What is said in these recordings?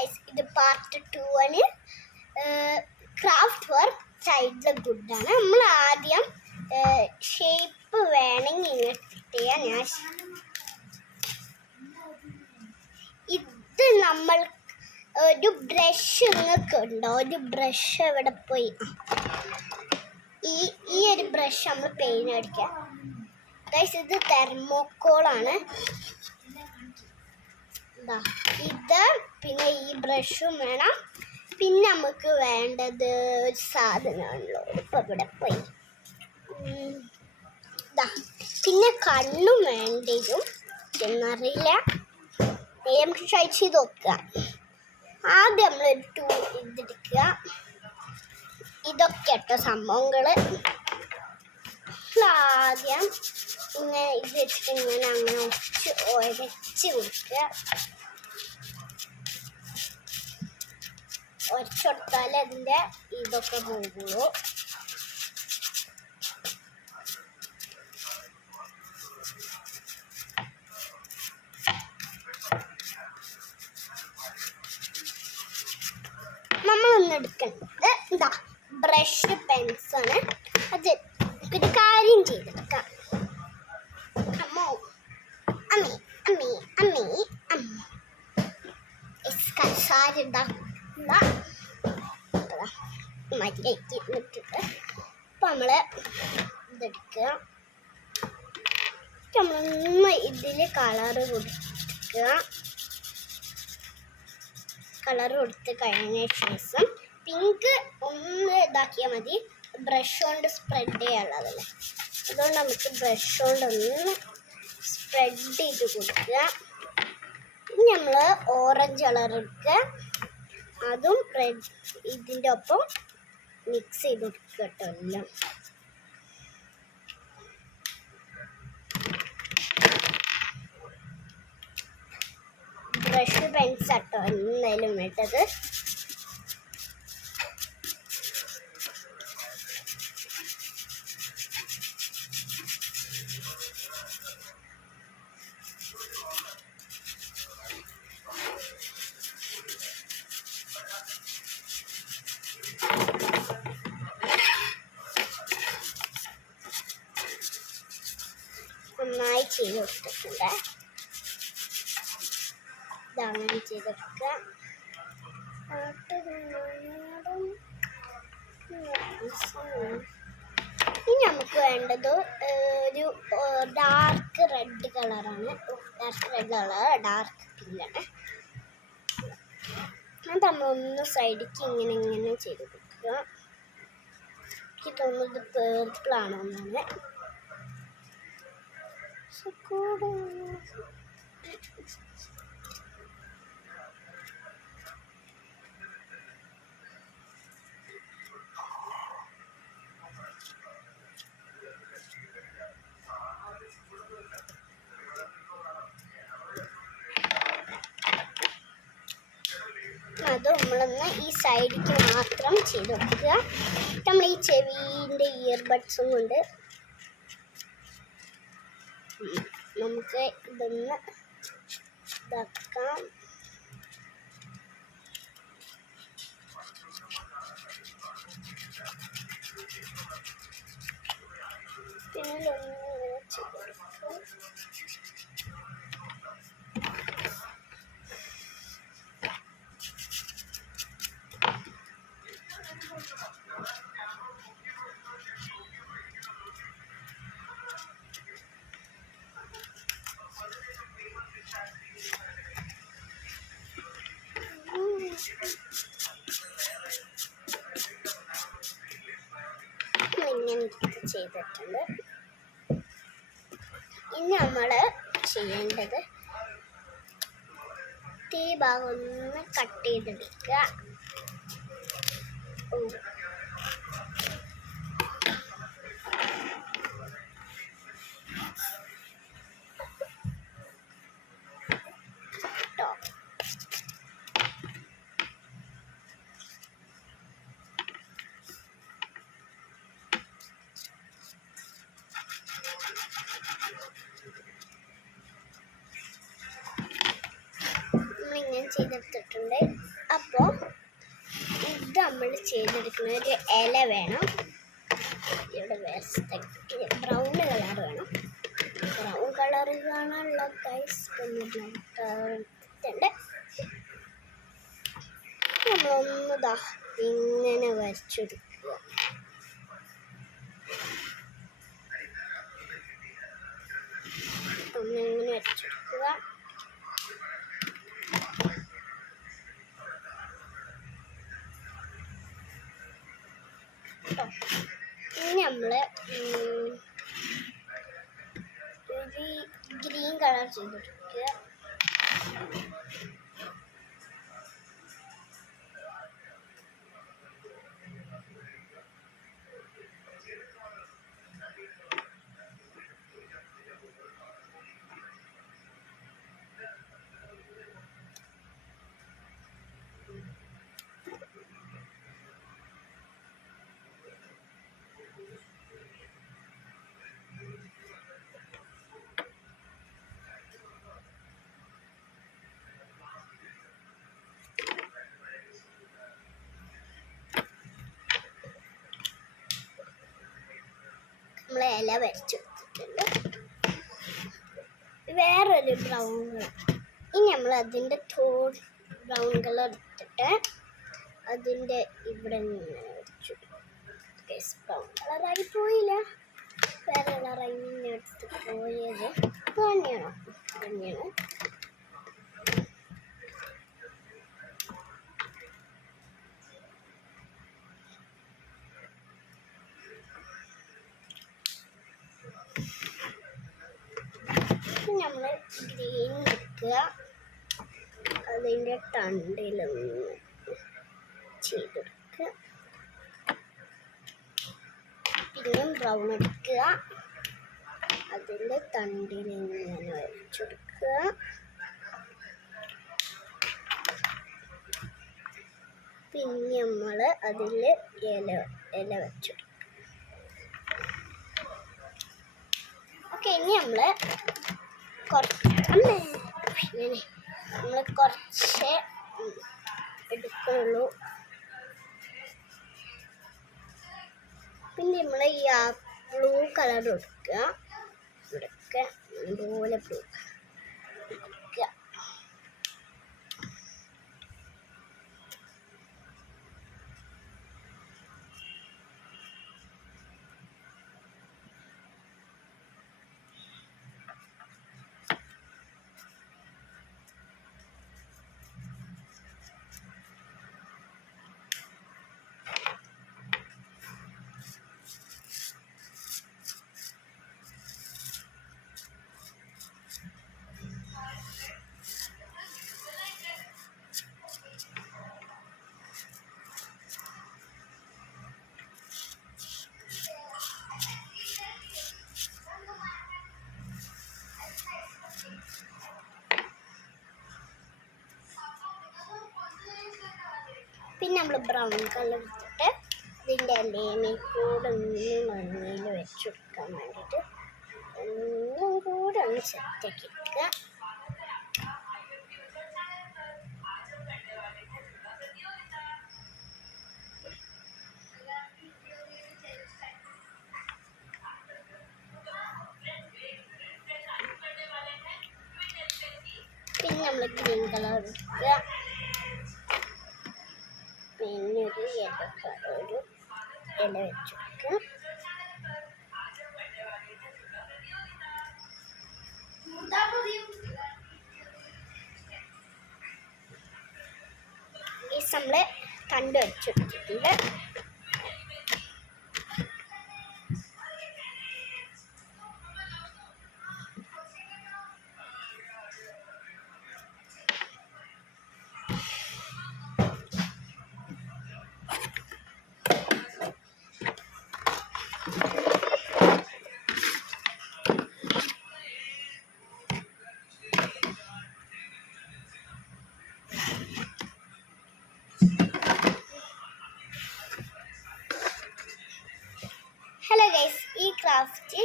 Guys, ഇത് part 2 ആണ്. Craft work child good ആണ്. നമ്മൾ ആദ്യം ഷേപ്പ് വേണമെങ്കിൽ ഇങ്ങനെ ചെയ്യാം. ഇത് നമ്മൾ ഒരു ബ്രഷ് നിങ്ങൾക്ക് ഉണ്ടോ? ഒരു ബ്രഷ് എവിടെ പോയി? ഈ ഒരു ബ്രഷ് നമ്മൾ പെയിന്റ് അടിക്കാം. ഗൈസ്, ഇത് തെർമോക്കോളാണ്. ഇത് പിന്നെ ഈ ബ്രഷും വേണം. പിന്നെ നമുക്ക് വേണ്ടത് ഒരു സാധനമാണല്ലോ, ഇപ്പം ഇവിടെ പോയി. പിന്നെ കണ്ണും വേണ്ടിയും എന്നറിയില്ല. നമുക്ക് ട്രൈ ചെയ്ത് നോക്കുക. ആദ്യം നമ്മളൊരു ഇതെടുക്കുക. ഇതൊക്കെ കേട്ടോ സംഭവങ്ങൾ. ആദ്യം ഇങ്ങനെ ഇത് വെച്ചിട്ട് ഇങ്ങനെ അങ്ങനെ ഉരച്ച് കൊടുക്കുക. ഉരച്ചെടുത്താൽ അതിൻ്റെ ഇതൊക്കെ പോകുള്ളൂ. നമ്മളൊന്ന് എടുക്കേണ്ടത് എന്താ, ബ്രഷ് പെൻസാണ്. അത് ഒരു കാര്യം ചെയ്തെടുക്കാം. അമ്മോ അമ്മേ അമ്മേ അമ്മേ അമ്മ കസാരിടാ മതിലേക്ക് ഇട്ടിട്ട് അപ്പം നമ്മൾ ഇതെടുക്കുക. നമ്മളൊന്ന് ഇതിൽ കളറ് കൊടുക്കുക. കളർ കൊടുത്ത് കഴിഞ്ഞ ശേഷം പിങ്ക് ഒന്ന് ഇതാക്കിയാൽ മതി. ബ്രഷ് കൊണ്ട് സ്പ്രെഡ് ചെയ്യാനുള്ളതല്ലേ, അതുകൊണ്ട് നമുക്ക് ബ്രഷ് കൊണ്ടൊന്ന് സ്പ്രെഡ് ചെയ്ത് കൊടുക്കുക. ഇനി നമ്മൾ ഓറഞ്ച് കളർ എടുക്കുക. അതും ഇതിൻ്റെ ഒപ്പം മിക്സ് ചെയ്ത് കൊടുക്കുക കേട്ടോ എല്ലാം. ബ്രഷ് പെൻസ് കേട്ടോ എന്തായാലും വേണ്ടത്. നന്നായി ചെയ്ത് കൊടുത്തിട്ടുണ്ട്. ഇതങ്ങനെ ചെയ്തെടുക്കുക. ഇനി നമുക്ക് വേണ്ടത് ഒരു ഡാർക്ക് റെഡ് കളറാണ്. ഡാർക്ക് റെഡ് കളർ ഡാർക്ക് പിങ്കാണ്. അത് നമ്മളൊന്ന് സൈഡിലേക്ക് ഇങ്ങനെ ഇങ്ങനെ ചെയ്ത് കൊടുക്കുക. എനിക്ക് തോന്നുന്നത് പേർപ്പിളാണോ എന്നാണ്. അത് നമ്മളൊന്ന് ഈ സൈഡിലേക്ക് മാത്രം ചെയ്ത് കൊടുക്കുക. നമ്മൾ ഈ ചെവിൻ്റെ ഇയർബഡ്സും കൊണ്ട് നമുക്ക് ഇതൊന്ന് ഇതാക്കാം. പിന്നെ ഒന്ന് ചെയ്ത് കൊടുക്കാം. ഇങ്ങനെ ചെയ്തിട്ടുണ്ട്. ഇനി നമ്മൾ ചെയ്യേണ്ടത് ഈ ഭാഗം ഒന്ന് കട്ട് ചെയ്തെടുക്കുക. ചെയ്തെടുത്തിട്ടുണ്ട്. അപ്പോൾ ഇത് നമ്മൾ ചെയ്തെടുക്കുന്ന ഒരു ഇല വേണം. ഇവിടെ ബ്രൗൺ കളർ വേണം. ബ്രൗൺ കളർ കാണാനുള്ള ഗൈസ് നമ്മളൊന്നതാ ഇങ്ങനെ വരച്ചെടുക്കുക. ഒന്നിങ്ങനെ വരച്ചെടുക്കുക. ഇനി നമ്മൾ ഒരു ഗ്രീൻ കളർ ചെയ്തെടുക്കുക. നമ്മൾ ഇല വരച്ചെടുത്തിട്ടുണ്ട്. വേറൊരു ബ്രൗൺ കളർ. ഇനി നമ്മൾ അതിൻ്റെ ബ്രൗൺ കളർ എടുത്തിട്ട് അതിൻ്റെ ഇവിടെ നിന്ന് വരച്ചു. ബ്രൗൺ കളറായി പോയില്ല, വേറെ കളറായി എടുത്ത് പോയത്. തന്നെയാണോ? തന്നെയാണ്. നമ്മൾ ഗ്രീൻ എടുക്കുക, അതിൻ്റെ തണ്ടിലൊന്ന് ചെയ്തെടുക്കുക. പിന്നെ ബ്രൗൺ എടുക്കുക, അതിൻ്റെ തണ്ടിലിങ്ങനെ വരച്ചെടുക്കുക. പിന്നെ നമ്മൾ അതിൽ ഇല വെച്ചെടുക്കുക. ഓക്കെ, ഇനി നമ്മൾ കുറച്ച് എടുക്കുള്ളൂ. പിന്നെ നമ്മൾ ഈ ബ്ലൂ കളർ എടുക്കുക. അതുപോലെ ബ്ലൂ എടുക്കുക. പിന്നെ നമ്മൾ ബ്രൗൺ കളർ എടുത്തിട്ട് ഇതിൻ്റെ ഇലയിൽ കൂടെ ഒന്ന് മണ്ണിൽ വെച്ച് കൊടുക്കാൻ വേണ്ടിയിട്ട് ഒന്നും കൂടെ ഒന്ന് സെറ്റാക്കി എടുക്കുക. പിന്നെ നമ്മൾ ഗ്രീൻ കളർ എടുക്കുക. പിന്നെ ഒരു ഇല വെച്ച് കൊടുക്കുക. ഈ നമ്മൾ തണ്ട് വെച്ചെടുത്തിട്ടുണ്ട്. ഹലോ ഗൈസ്, ഈ ക്രാഫ്റ്റ്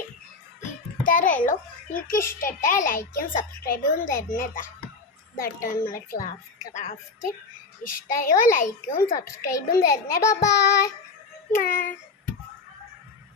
ഇത്രയേ ഉള്ളൂ. നിങ്ങൾക്ക് ഇഷ്ടപ്പെട്ടാൽ ലൈക്കും സബ്സ്ക്രൈബും തരുന്നതാണ്. ഇതാട്ടോ നമ്മളെ ക്രാഫ്റ്റ്. ഇഷ്ടമായോ ലൈക്കും സബ്സ്ക്രൈബും തരണേ. ബൈ.